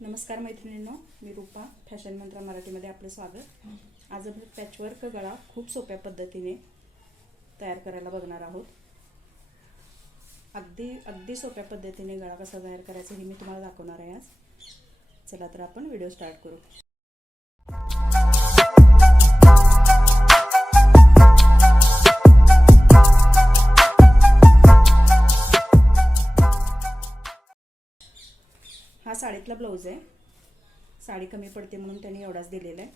नमस्कार मैत्रिणींनो, मी रूपा फॅशन मंत्रा मराठीमध्ये आपले स्वागत. आज आपण पॅचवर्क गळा खूप सोप्या पद्धतीने तयार करायला बघणार आहोत. अगदी सोप्या पद्धतीने गळा कसा तयार करायचा हे मी तुम्हाला दाखवणार आहे आज. चला तर आपण व्हिडिओ स्टार्ट करू. हा साडीतला ब्लाऊज आहे. साडी कमी पडते म्हणून त्यांनी एवढाच दिलेला आहे.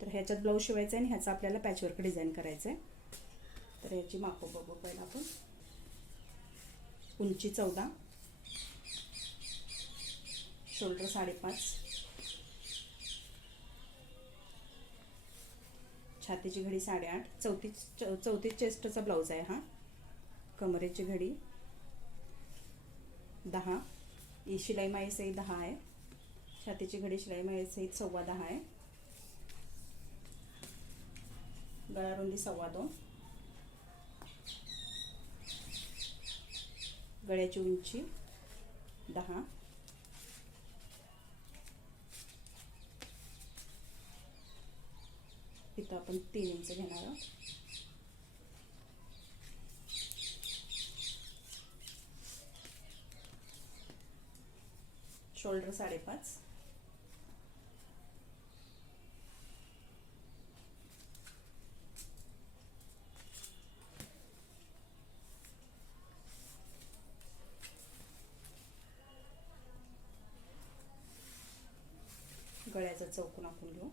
तर ह्याच्यात ब्लाऊज शिवायचा आहे आणि ह्याचा आपल्याला पॅचवर्क डिझाईन करायचं आहे. तर ह्याची मापं बघू पहिला आपण. उंची 14, शोल्डर 5.5, छातीची घडी 8.5, 34 चेस्टचा ब्लाऊज आहे हा. कमरेची घडी 10, ही शिलाई माई सहित 10 आहे. छातीची घडी शिलाई माई सहित 10.25 आहे. गळा रुंदी 2.25. गळ्याची उंची 10. इथं आपण 3 इंच घेणार आहोत. शोल्डर 5.5. गळ्याचा चौकोन आपण घेऊ.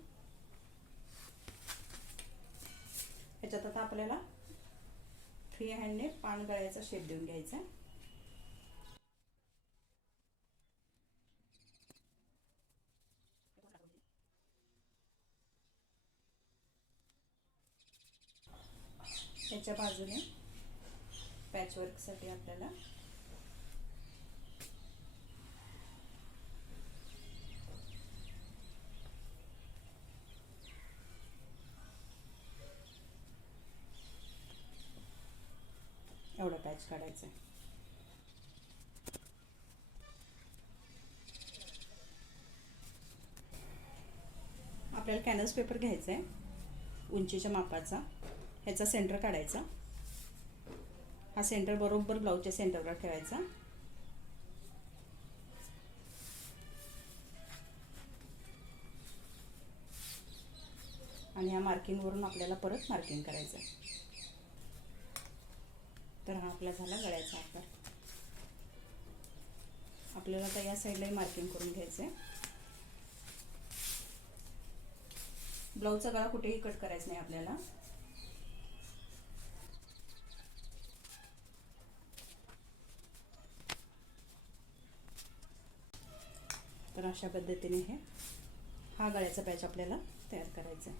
ह्याच्यात आता आपल्याला फ्री हँडने पान गळ्याचा शेप देऊन घ्यायचा आहे. त्याच्या बाजूने पॅचवर्कसाठी आपल्याला एवढा पॅच काढायचा आहे. आपल्याला कॅनव्हास पेपर घ्यायचा आहे उंचीच्या मापाचा. ह्याचा सेंटर काढायचा. हा सेंटर बरोबर ब्लाऊजच्या सेंटरवर ठेवायचा. आणि या मार्किंगवरून आपल्याला परत मार्किंग करायचं आहे. तर हा आपला झाला गळ्याचा आकार. आपल्याला आता या साईडलाही मार्किंग करून घ्यायचं आहे. ब्लाऊजचा गळा कुठेही कट करायचा नाही आपल्याला. तर अशा पद्धतीने हा गळ्याचा पॅच आपल्याला तयार करायचा आहे.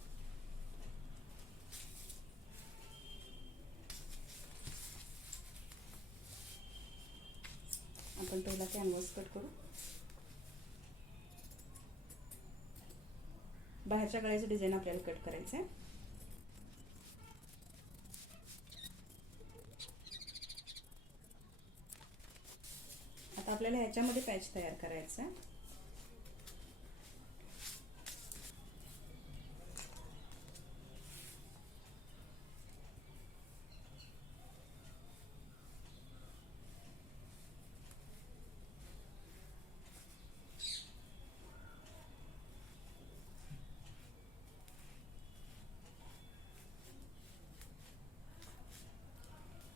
आपण पहिला कॅनव्हास कट करू. बाहेरच्या गळ्याचं डिझाईन आपल्याला कट करायचं आहे. आता आपल्याला ह्याच्यामध्ये पॅच तयार करायचा आहे.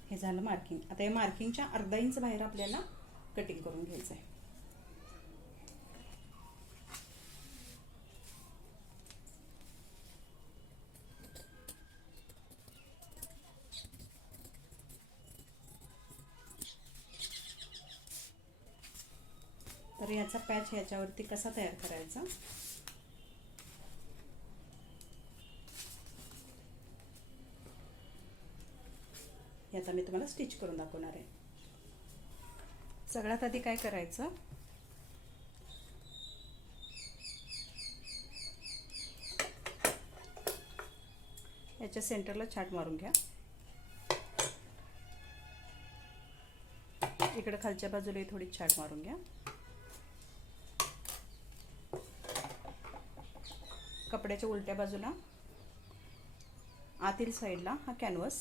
हे झालं मार्किंग. आता या मार्किंगच्या अर्धा इंच बाहेर आपल्याला कटिंग करून घ्यायचं आहे. तर याचा पॅच ह्याच्यावरती कसा तयार करायचा आता मी तुम्हाला स्टिच करून दाखवणार आहे. सगळ्यात आधी काय करायचं, याच्या सेंटरला छाट मारून घ्या. इकडे खालच्या बाजूला थोडी छाट मारून घ्या. कपड्याच्या उलट्या बाजूला आतील साईडला हा कॅनव्हास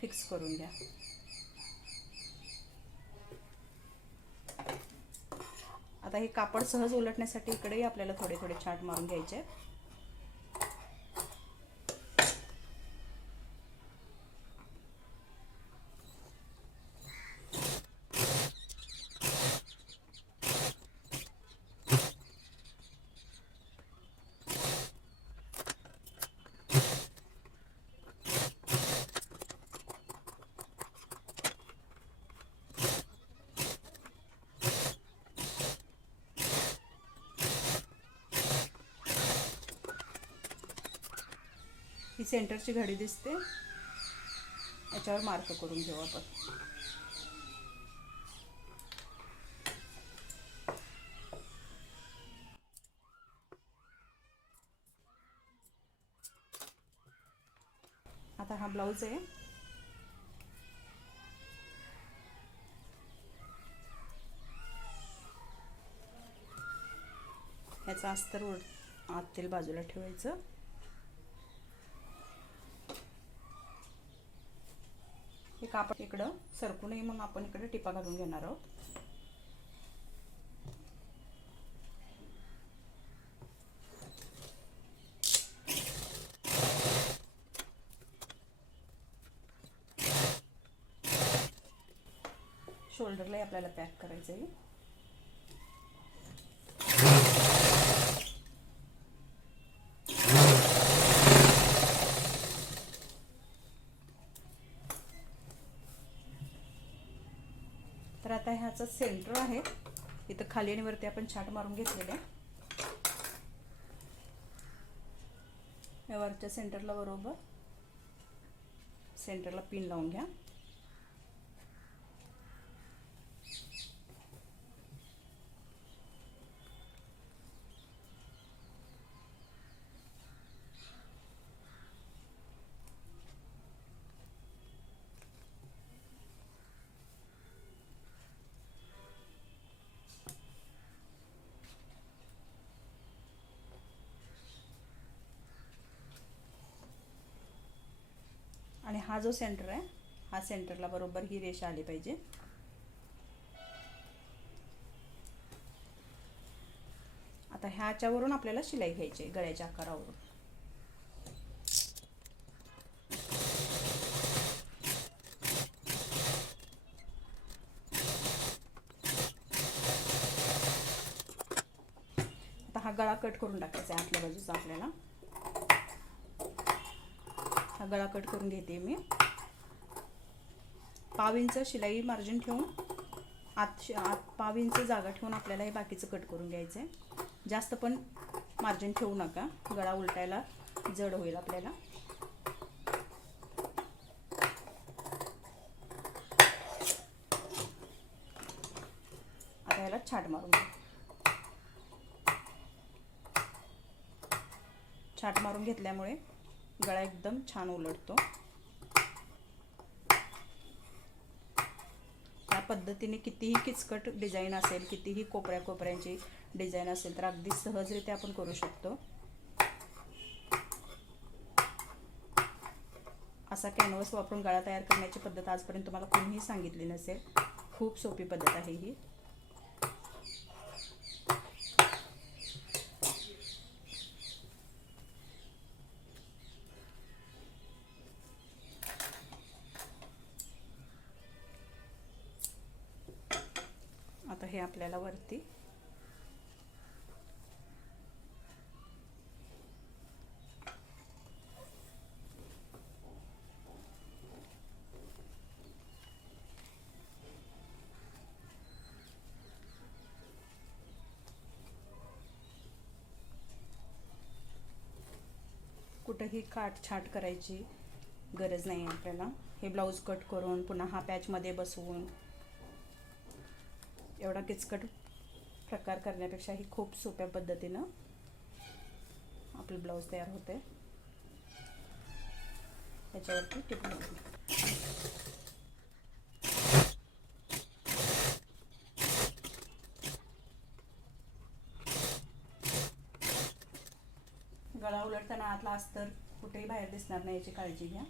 फिक्स करून घ्या. आता हे कापड सहज उलटण्यासाठी इकडेही आपल्याला थोडे थोडे छाट मारून घ्यायचे. ही सेंटरची घडी दिसते, याच्यावर मार्क करून घेऊ आपण. आता हा ब्लाऊज आहे. ह्याचा अस्तर आतील बाजूला ठेवायचं. हे कापड इकडं सरकू नये म्हणून आपण इकडे टिपा घालून घेणार आहोत. शोल्डरला आपल्याला पॅक करायचं आहे. तर आता ह्याचं सेंटर आहे, इथं खाली आणि वरती आपण छाट मारून घेतलेले आहे. या वरच्या सेंटरला बरोबर सेंटरला पिन लावून घ्या. आणि हा जो सेंटर आहे, हा सेंटरला बरोबर ही रेषा आली पाहिजे. आता ह्याच्यावरून आपल्याला शिलाई घ्यायची आहे, गळ्याच्या आकारावरून. आता हा गळा कट करून टाकायचा आहे आतल्या बाजूचा आपल्याला. हा गळा कट करून घेते मी. पाव इंच शिलाई मार्जिन ठेवून आत पाव इंच जागा ठेवून आपल्याला हे बाकीचं कट करून घ्यायचं आहे. जास्त पण मार्जिन ठेवू नका, गळा उलटायला जड होईल आपल्याला. आता याला छाट मारून घ्या. छाट मारून घेतल्यामुळे गळा एकदम छान उलटतो. या पद्धतीने कितीही किचकट डिझाईन असेल, कितीही कोपऱ्यांची डिझाईन असेल, तर अगदी सहजरित्या आपण करू शकतो. असा कॅनव्हास वापरून गळा तयार करण्याची पद्धत आजपर्यंत तुम्हाला कोणीही सांगितली नसेल. खूप सोपी पद्धत आहे ही. आता हे आपल्याला वरती कुठेही काटछाट करायची गरज नाही आपल्याला. हे ब्लाऊज कट करून पुन्हा हा पॅचमध्ये बसवून एवढा किचकट प्रकार करण्यापेक्षा ही खूप सोप्या पद्धतीनं आपले ब्लाऊज तयार होते. त्याच्यावरती टिप मारून गळा उलटताना आतला अस्तर कुठेही बाहेर दिसणार नाही याची काळजी घ्या.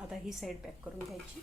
आता ही साईड पॅक करून घ्यायची.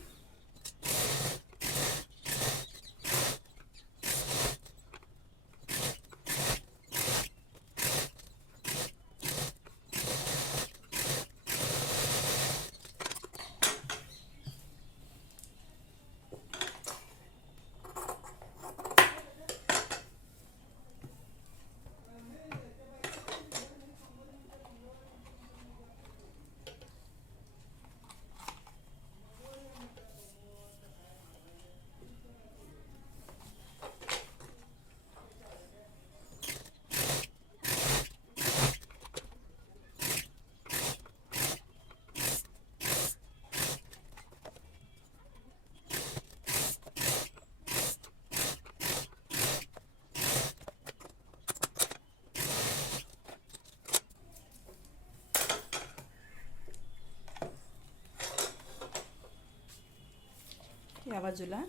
या बाजूला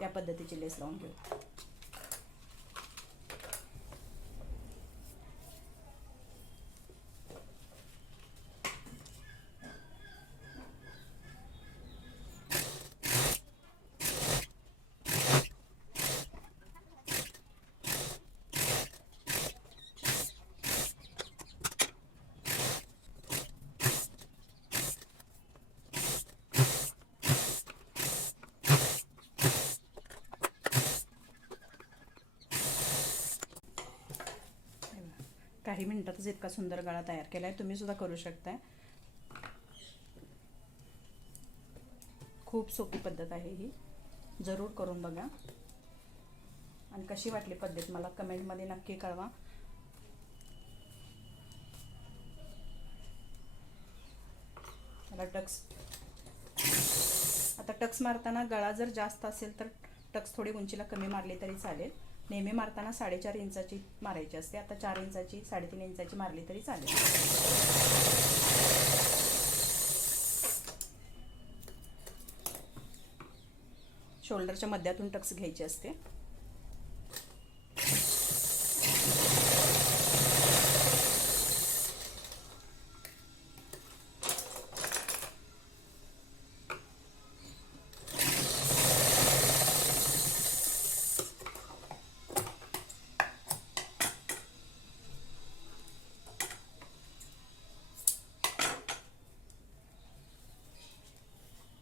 या पद्धतीची लेस लावून घेऊ. काही मिनिटातच इतका सुंदर गळा तयार केला आहे. तुम्ही सुद्धा करू शकताय. खूप सोपी पद्धत आहे ही, जरूर करून बघा. आणि कशी वाटली पद्धत मला कमेंटमध्ये नक्की कळवा. आता टक्स मारताना गळा जर जास्त असेल तर टक्स थोडी उंचीला कमी मारली तरी चालेल. नेहमी मारताना 4.5 इंचाची मारायची असते. आता 4 इंचाची 3.5 इंचाची मारली तरी चालेल. शोल्डरच्या मध्यातून टक्स घ्यायची असते.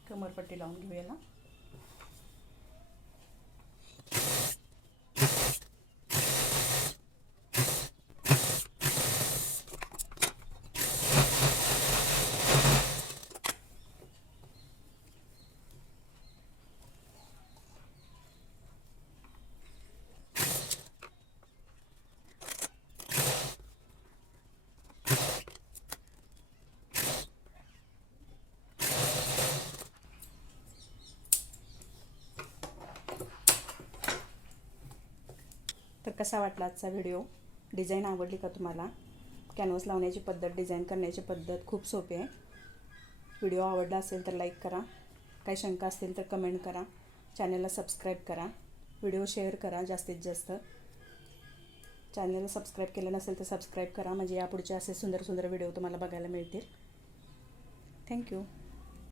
कमरपट्टी लावून घेऊ याला. तर कसा वाटला आजचा व्हिडिओ? डिझाईन आवडली का तुम्हाला? कॅनव्हास लावण्याची पद्धत, डिझाईन करण्याची पद्धत खूप सोपी आहे. व्हिडिओ आवडला असेल तर लाईक करा. काही शंका असतील तर कमेंट करा. चॅनलला सबस्क्राईब करा. व्हिडिओ शेअर करा जास्तीत जास्त. चॅनलला सबस्क्राईब केलं नसेल तर सबस्क्राईब करा, म्हणजे यापुढचे असे सुंदर सुंदर व्हिडिओ तुम्हाला बघायला मिळतील. थँक्यू.